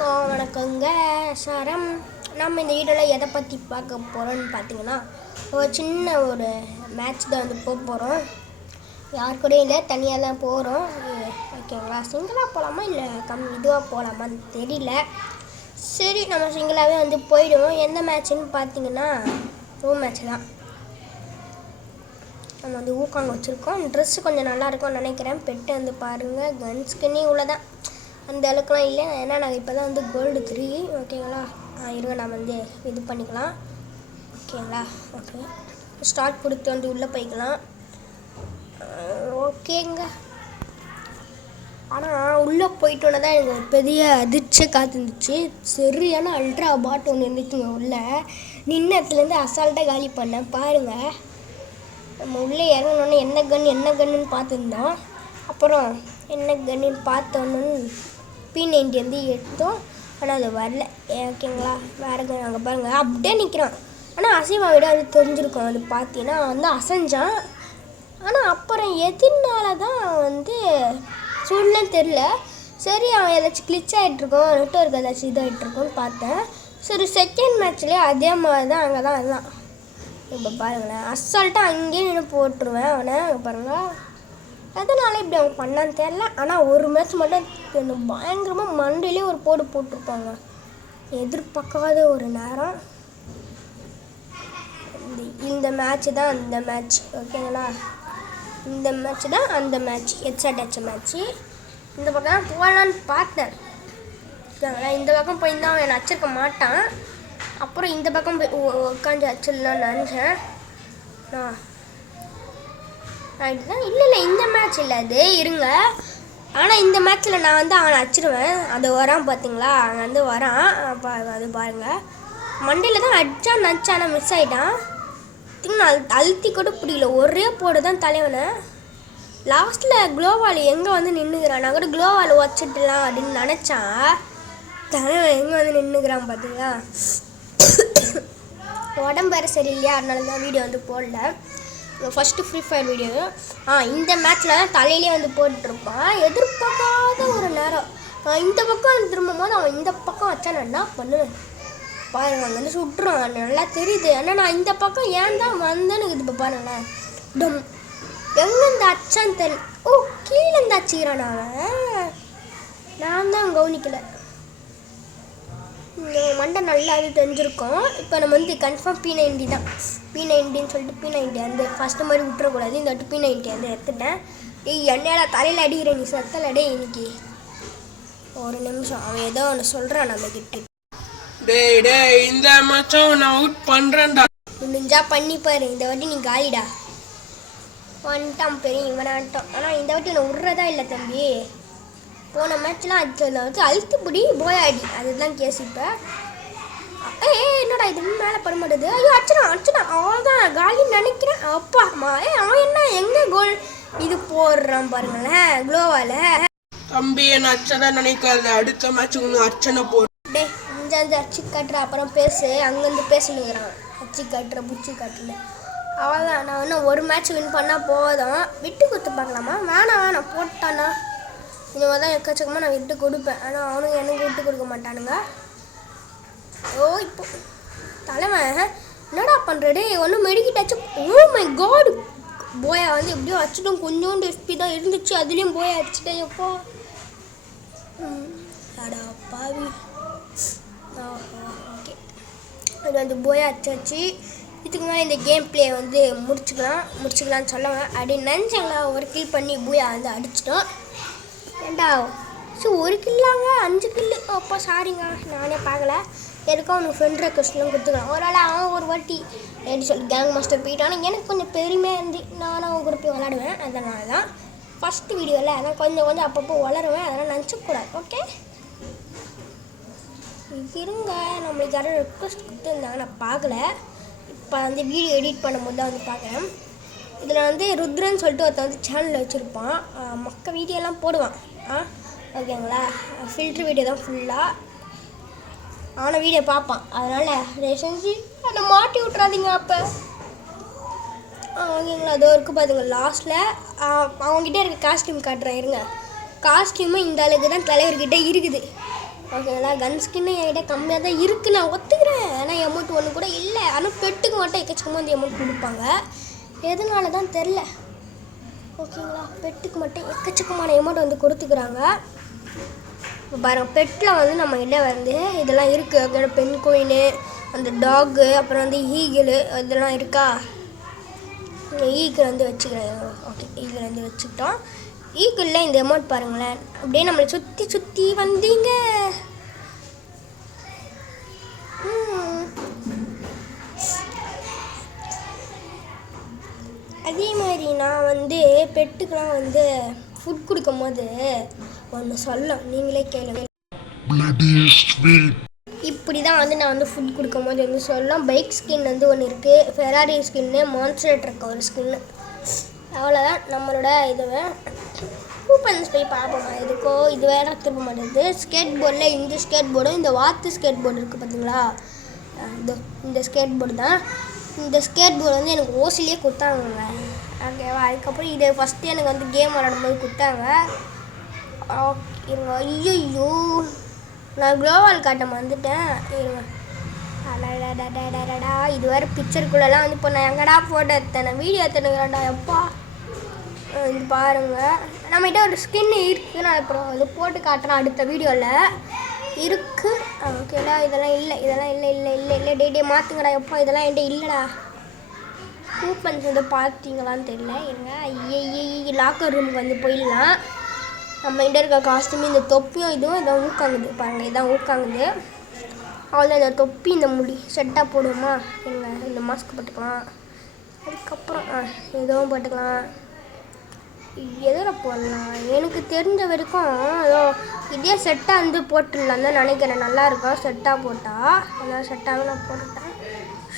வணக்கங்க சாரம். நம்ம இந்த வீடியோவில் எதை பற்றி பார்க்க போகிறோம்னு பார்த்தீங்கன்னா, ஒரு சின்ன ஒரு மேட்ச் தான் வந்து போக போகிறோம். யார் கூட இல்லை, தனியாக தான் போகிறோம். ஓகேங்களா? சிங்கிளாக போகலாமா இல்லை இதுவாக போகலாமான்னு தெரியல. சரி, நம்ம சிங்கிளாகவே வந்து போயிடுவோம். எந்த மேட்ச்சுன்னு பார்த்தீங்கன்னா ரூம் மேட்ச் தான். நம்ம வந்து ஊக்காங்க வச்சுருக்கோம். ட்ரெஸ்ஸு கொஞ்சம் நல்லாயிருக்கும்னு நினைக்கிறேன். பெட்டு வந்து பாருங்கள், கன்ஸ்கின்னி இவ்வளோதான், அந்த அளவுக்குலாம் இல்லை. ஏன்னா நாங்கள் இப்போ தான் வந்து கோல்டு 3. ஓகேங்களா? இருங்க, நான் வந்து இது பண்ணிக்கலாம். ஓகேங்களா? ஓகே, ஸ்டார்ட் கொடுத்து வந்து உள்ளே போய்க்கலாம். ஓகேங்க. ஆனால் உள்ளே போயிட்டோன்னே தான் எனக்கு ஒரு பெரிய அதிர்ச்சியாக காத்துருந்துச்சு. சரியான அல்ட்ரா பாட் ஒன்று இருந்துச்சுங்க உள்ளே. நின்ன இடத்துலேருந்து அசால்ட்டாக காலி பண்ணேன் பாருங்கள். நம்ம உள்ளே இறங்கினோன்னே என்ன கன்னுன்னு பார்த்துருந்தோம். அப்புறம் என்ன கன்னுன்னு பார்த்தோன்னு P90 வந்து எடுத்தோம். ஆனால் அது வரல. ஓகேங்களா? வேறு கன் அங்கே பாருங்கள், அப்படியே நிற்கிறான். ஆனால் அசைவா விட அது தெரிஞ்சிருக்கும். அது பார்த்தீங்கன்னா வந்து அசைஞ்சான். ஆனால் அப்புறம் எதனால தான் வந்து சூழ்நிலைன்னு தெரில. சரி, அவன் ஏதாச்சும் கிளிச் ஆகிட்ருக்கோம், நெட்வொர்க் ஏதாச்சும் இதாகிட்ருக்கோன்னு பார்த்தேன். சரி, செகண்ட் மேட்ச்லேயே அதே மாதிரி தான் அங்கே தான் இருந்தான். இப்போ பாருங்களேன், அசால்ட்டாக அங்கேயே நின்று போட்டுருவேன் அவனை. அங்கே பாருங்கள், எதனால இப்படி அவங்க பண்ணான்னு தெரில. ஆனால் ஒரு மேட்ச் மட்டும் பயங்கரமாக மண்டையிலே ஒரு போடு போட்டிருப்பாங்க. எதிர்பார்க்காத ஒரு நேரம். இந்த மேட்ச்சு தான் அந்த மேட்ச். ஓகேங்களா? இந்த மேட்ச் தான் அந்த மேட்ச், ஹெட்செட் அடிச்ச மேட்ச்சு. இந்த பக்கம் தான் போகலான்னு பார்த்தேன். ஓகேங்களா? இந்த பக்கம் போயிருந்தால் அவன் என்னை அடிச்சிருக்க மாட்டான். அப்புறம் இந்த பக்கம் போய் உட்காந்து அடிச்சிடலான்னு நினச்சேன். இதுதான் இல்லை, இந்த மேட்ச் இல்லை அது, இருங்க. ஆனால் இந்த மேட்ச்சில் நான் வந்து அவனை அடிச்சிடுவேன். அது வரான் பார்த்தீங்களா? அவன் வந்து வரான். அது பாருங்கள், மண்டையில் தான் அடித்தான் நடிச்சான். ஆனால் மிஸ் ஆகிட்டான். நான் அழுத்தி கூட பிடிக்கல, ஒரே போடு தான் தலைவனை. லாஸ்ட்டில் க்ளோவால் எங்கே வந்து நின்றுக்கிறான். நான் கூட க்ளோவால் வச்சுட்டுலாம் அப்படின்னு நினச்சான். தலைவன் எங்கே வந்து நின்றுக்கிறான் பார்த்தீங்களா? உடம்பு வேறு சரியில்லையா, அதனால தான் வீடியோ வந்து போடல. First free fire video. இந்த மேட்ச்சில் தான் தலையிலே வந்து போட்டுருப்பான். எதிர்பார்க்காத ஒரு நேரம் இந்த பக்கம் திரும்பும் போது அவன் இந்த பக்கம் வச்சா நான் என்ன பண்ணுவேன் பாருங்க. அங்கே வந்து சுட்டுருவான், நல்லா தெரியுது. ஆனால் நான் இந்த பக்கம் ஏன் தான் வந்தேன்னு இது இப்போ பாருங்களேன். டம் எங்கேருந்து அச்சான்னு தெரியல. ஓ, கீழேருந்து அச்சிக்கிறான் அவன். நான் தான் கவனிக்கலை. மண்டை நல்லா அது தெரிஞ்சிருக்கோம். இப்போ நம்ம வந்து கன்ஃபார்ம் P90 தான். P90ன்னு சொல்லிட்டு P90 அந்த ஃபஸ்ட்டு மாதிரி விட்டுறக்கூடாது. இந்த வாட்டி P90 வந்து எடுத்துட்டேன். என்னடா தலையில் அடிக்கிறேன் நீ சத்தல டே. இன்னைக்கு ஒரு நிமிஷம், அவன் ஏதோ ஒன்று சொல்கிறான் நம்மக்கிட்ட. டேய் இந்த மச்சான் நான் அவுட் பண்ணுறேன்டா. முடிஞ்சா பண்ணிப்பாரு, இந்த வாட்டி நீ காலிடா. வந்துட்டான் பெரிய இவனாட்டம். ஆனால் இந்த வாட்டி நான் விட்றதா இல்லை தம்பி. போன மேட்ச்லாம் அடிச்சதில் வந்து அழுத்துப்படி போயாடி, அதுதான் கேஸ். இப்போ என்னடா இது மேலே பட மாட்டேது. ஐயோ அடிச்சிடான் அவ்வளோதான் காலின்னு நினைக்கிறேன். அப்பா அம்மா, அவன் என்ன எங்கே கோல் இது போடுறான் பாருங்களேன் க்ளோவால். தம்பி என்ன அச்சதான் நினைக்காத, அடுத்த மேட்ச் ஒன்று அர்ச்சனை போடு. டே அஞ்சு அச்சு கட்டுற, அப்புறம் பேசு. அங்கேருந்து பேசுனுங்கிறான், அச்சு கட்டுற புச்சி கட்டுல. அவ்வளோதான், நான் இன்னும் ஒரு மேட்ச் வின் பண்ணால் போதும். விட்டு கொடுத்து பார்க்கலாமா? வேணாம் போட்டானா இந்த மாதிரி தான் எக்கச்சக்கமாக நான் விட்டு கொடுப்பேன். ஆனால் அவனுங்க எனக்கு விட்டு கொடுக்க மாட்டானுங்க. இப்போ தலைவன் என்னடா பண்ணுறே ஒன்றும் மெடிக்கிட்டாச்சு. ஓ மை காட், போயா வந்து எப்படியோ அடிச்சிட்டோம். கொஞ்சோண்டு எஸ்பி தான் இருந்துச்சு, அதுலேயும் போயா அடிச்சிட்டேன். எப்போ அடா பாவி. ஓகே, அது வந்து போயா அடிச்சாச்சு. இதுக்கு மேலே இந்த கேம் பிளே வந்து முடிச்சுக்கலான்னு சொல்லுவேன் அப்படின்னு நினச்சாங்களா. ஒரு கில் பண்ணி போயா வந்து அடிச்சிட்டோம். ஏண்டா ஒரு கில்லாங்க 5 கில்லு. அப்பா சாரிங்க, நானே பார்க்கல. எதுக்கும் அவனுக்கு ஃப்ரெண்ட் ரெக்வஸ்ட்லாம் கொடுத்துக்கலாம். ஒரு வேளை அவன் ஒரு வாட்டி எப்படி சொல்லி கேங் மாஸ்டர் போயிட்டான். எனக்கு கொஞ்சம் பெருமையாக இருந்து நானும் அவங்க கூட போய் விளாடுவேன். அதனால தான் ஃபஸ்ட்டு வீடியோவில் அதான் கொஞ்சம் அப்பப்போ வளருவேன். அதெல்லாம் நினச்சிக்கூடாது. ஓகே, இருங்க, நம்மளுக்கு யாரும் ரெக்வஸ்ட் கொடுத்துருந்தாங்க, நான் பார்க்கல. இப்போ வந்து வீடியோ எடிட் பண்ணும்போது தான் வந்து பார்க்குறேன். இதில் வந்து ருத்ரன்னு சொல்லிட்டு ஒருத்தன் வந்து சேனலில் வச்சுருப்பான். மக்க வீடியோலாம் போடுவான். ஓகேங்களா? ஃபில்ட்ரு வீடியோ தான் ஃபுல்லாக. அவனை வீடியோ பார்ப்பான். அதனால் செஞ்சு அதை மாட்டி விட்றாதீங்க. அப்போ ஓகேங்களா? அதோ இருக்குது பார்த்துங்க லாஸ்ட்டில். அவங்ககிட்ட இருக்க காஸ்டியூம் காட்டுறேன் இருங்க. காஸ்டியூமும் இந்த அளவுக்கு தான் தலைவர்கிட்ட இருக்குது. ஓகேங்களா. கன் ஸ்கின்னு என்கிட்ட கம்மியாக தான் இருக்குது, நான் ஒத்துக்கிறேன். ஆனால் அமௌண்ட் ஒன்று கூட இல்லை. ஆனால் பெட்டுக்கு மட்டும் எக்கச்சக்கமாக வந்து அமௌண்ட் கொடுப்பாங்க, எதனால தான் தெரில. ஓகேங்களா, பெட்டுக்கு மட்டும் எக்கச்சக்கமான அமௌண்ட் வந்து கொடுத்துக்கிறாங்க. இப்போ பாருங்கள், பெட்டில் வந்து நம்ம கிட்ட வந்து இதெல்லாம் இருக்குது. அதோட பென் கோயினு, அந்த டாகு, அப்புறம் வந்து ஈகிள் இதெல்லாம் இருக்கா. ஈகிள் வந்து வச்சுக்கிறேன். ஓகே, ஈகிள் வந்து வச்சுக்கிட்டோம். ஈகிளில் இந்த அமௌண்ட் பாருங்களேன், அப்படியே நம்மளை சுற்றி சுற்றி வந்தீங்க. அதே மாதிரி நான் வந்து பெட்டுக்கெலாம் வந்து ஃபுட் கொடுக்கும் போது ஒன்று சொல்லலாம், நீங்களே கேளுங்க. இப்படி தான் வந்து நான் வந்து ஃபுட் கொடுக்கும் போது வந்து சொல்லலாம். பைக் ஸ்கின் வந்து ஒன்று இருக்குது, ஃபெராரி ஸ்கின்னு, மான்ஸ்டர் ட்ரக் ஒரு ஸ்கின்னு. அவ்வளோதான் நம்மளோட இதுவை. கூப்பன்ஸ் போய் பார்ப்போம். இதுக்கோ இது வேறு திரும்ப மாட்டேங்குது. ஸ்கேட் போர்டில் இந்த ஸ்கேட் போர்டும் இந்த வாத்து ஸ்கேட் போர்டு இருக்குது பார்த்தீங்களா, இந்த ஸ்கேட் போர்டு தான். இந்த ஸ்கேட் போர்டு வந்து எனக்கு ஓசிலேயே கொடுத்தாங்க. ஓகேவா, அதுக்கப்புறம் இதை ஃபஸ்ட்டு எனக்கு வந்து கேம் விளாடும்போது கொடுத்தாங்க. இருங்க, ஐயோ நான் க்ளோவால் காட்ட வந்துட்டேன். இருங்க, அடடா இது வேறு பிக்சருக்குள்ளெல்லாம் வந்து இப்போ நான் எங்கடா ஃபோட்டோ எடுத்தேன், வீடியோ எடுத்துனுங்கிறேன்டா எப்பா. இது பாருங்கள், நம்மகிட்ட ஒரு ஸ்கின் இருக்குது, நான் அப்புறம் அது போட்டு காட்டுறேன் அடுத்த வீடியோவில் இருக்குது. ஓகேடா, இதெல்லாம் இல்லை, இதெல்லாம் இல்லை இல்லை இல்லை இல்லை டே மாற்றுங்கடா எப்பா, இதெல்லாம் என்கிட்ட இல்லைடா. கூப்பன்ஸ் வந்து பார்த்தீங்களான்னு தெரியல. இருங்க, ஐயே லாக்கர் ரூமுக்கு வந்து போயிடலாம். நம்ம கிட்ட இருக்க காஸ்ட்யூமே இந்த தொப்பியும் இதுவும் இதான் ஊக்காங்குது பாருங்கள், இதான் ஊக்காங்குது. அவ்வளோ இந்த தொப்பி இந்த முடி செட்டாக போடுவோமா. இருங்க, இந்த மாஸ்க் போட்டுக்கலாம், அதுக்கப்புறம் எதுவும் போட்டுக்கலாம். எதில் போடலாம், எனக்கு தெரிஞ்ச வரைக்கும் ஏதோ இதே செட்டாக வந்து போட்டுடலாம் தான் நினைக்கிறேன். நல்லாயிருக்கும் செட்டாக போட்டால், அதான் செட்டாகவே நான் போட்டுட்டேன்.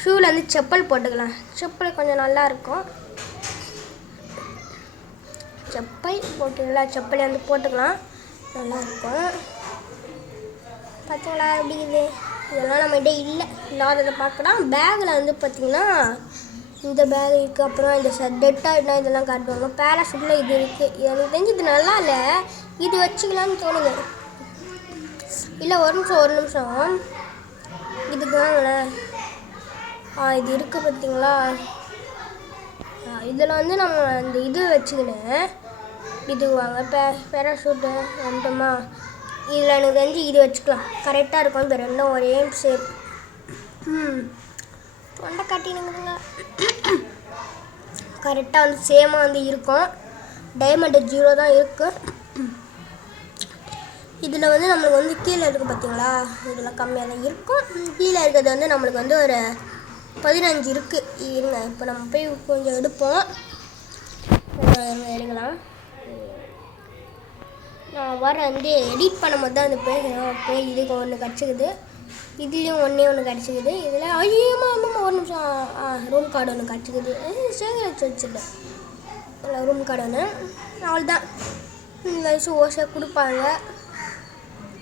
ஷூவில் வந்து செப்பல் போட்டுக்கலாம், செப்பல் கொஞ்சம் நல்லாயிருக்கும். செப்பல் போட்டுக்கலாம், செப்பல் வந்து போட்டுக்கலாம், நல்லாயிருக்கும். பார்த்தீங்களா எப்படி இது, இதெல்லாம் நம்மகிட்ட இல்லை, இல்லாததை பார்க்கலாம். பேக்கில் வந்து பார்த்திங்கன்னா இந்த பேக் இருக்குது, அப்புறம் இந்த டெட்டாயிட்னா இதெல்லாம் காட்டுவாங்க. பேராஷூட்டில் இது இருக்குது. எனக்கு தெரிஞ்சு இது நல்லா இல்லை, இது வச்சுக்கலான்னு தோணுங்க. இல்லை ஒரு நிமிஷம் இதுக்கு வாங்களேன். இது இருக்குது பார்த்தீங்களா, இதில் வந்து நம்ம இந்த இது வச்சுக்கினேன். இது வாங்க பேராஷூட்டு வந்துட்டோமா. இதில் எனக்கு தெரிஞ்சு இது வச்சுக்கலாம், கரெக்டாக இருக்கும். இந்த ரெண்டும் ஒரே சேம். தொண்டை காட்டினுங்க, கரெக்டாக வந்து சேமாக வந்து இருக்கும். டைமண்ட் 0 தான் இருக்குது. இதில் வந்து நம்மளுக்கு வந்து கீழே இருக்குது பார்த்தீங்களா, இதில் கம்மியாக தான் இருக்கும். கீழே இருக்கிறது வந்து நம்மளுக்கு வந்து ஒரு 15 இருக்குது. இருங்க, இப்போ நம்ம போய் கொஞ்சம் எடுப்போம், எடுக்கலாம். நான் வர வந்து எடிட் பண்ணும்போது தான் வந்து பேசுகிறேன். ஓகே, இதுக்கு ஒன்று கிடச்சிக்குது, இதுலேயும் ஒன்று கிடச்சிக்குது. இதில் ஐயோமா ஒரு நிமிஷம் ரூம் கார்டு ஒன்று கிடச்சிக்குது, சேகரிச்சு வச்சுட்டேன். இல்லை ரூம் கார்டு ஒன்று, அவ்வளோதான். இந்த வயசு ஓசை கொடுப்பாங்க,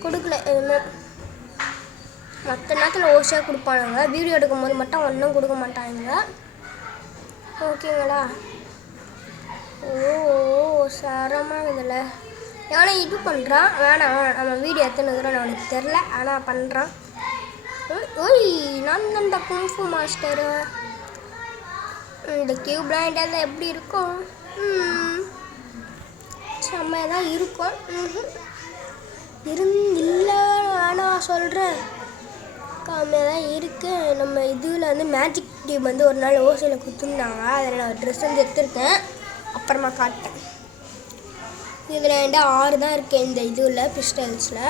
கொடுக்கல எதுவுமே. மற்ற நேரத்தில் ஓசையாக கொடுப்பானுங்க, வீடியோ எடுக்கும் போது மட்டும் ஒன்றும் கொடுக்க மாட்டாங்க. ஓகேங்களா. சரமாக இதில் எவனை இது பண்ணுறான், வேணாம் நம்ம வீடியோ எடுத்துன்னு அவனுக்கு தெரில, ஆனால் பண்ணுறான். ஓய், நான் அந்த குங்ஃபு மாஸ்டரு. இந்த கியூப்லாம் என்கிட்ட எப்படி இருக்கும், செம்மையாக தான் இருக்கும். இல்லை வேணாம் சொல்கிறேன், கம்மியாக தான் இருக்குது. நம்ம இதில் வந்து மேஜிக் டியூப் வந்து ஒரு நாள் ஓசையில் கொடுத்துருந்தாங்க, அதில் நான் ட்ரெஸ் வந்து எடுத்துருக்கேன், அப்புறமா காட்டேன். இதில் என்கிட்ட 6 தான் இருக்குது இந்த இதில் பிஸ்டல்ஸில்.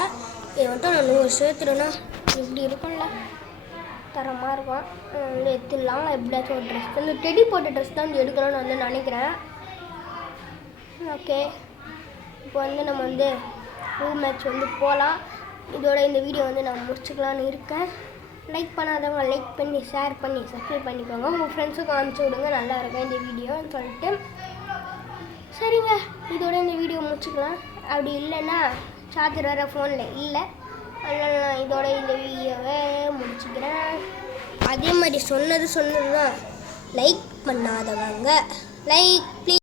இதை மட்டும் நான் 100 சேர்த்துறேன்னா இப்படி இருக்கும்ல, தரமாக இருக்கும். வந்து எடுத்துடலாம். எப்படியாச்சும் ஒரு ட்ரெஸ் வந்து டெடி போட்ட ட்ரெஸ் தான் வந்து எடுக்கணும்னு வந்து நினைக்கிறேன். ஓகே, இப்போ வந்து நம்ம வந்து ரூம் மேட்ச் வந்து போகலாம். இதோட இந்த வீடியோ வந்து நான் முடிச்சுக்கலான்னு இருக்கேன். லைக் பண்ணாதவங்க லைக் பண்ணி ஷேர் பண்ணி சப்ஸ்கிரைப் பண்ணிக்கோங்க. உங்கள் ஃப்ரெண்ட்ஸுக்கும் அனுப்பிச்சி விடுங்க, நல்லா இருக்கும் இந்த வீடியோன்னு சொல்லிட்டு. சரிங்க, இதோட இந்த வீடியோ முடிச்சுக்கலாம். அப்படி இல்லைன்னா சார்ஜர் வேறு ஃபோனில் இல்லை, அதனால் நான் இதோட இந்த வீடியோவை முடிச்சுக்கிறேன். அதே மாதிரி சொன்னது தான், லைக் பண்ணாதவங்க லைக் ப்ளீஸ்.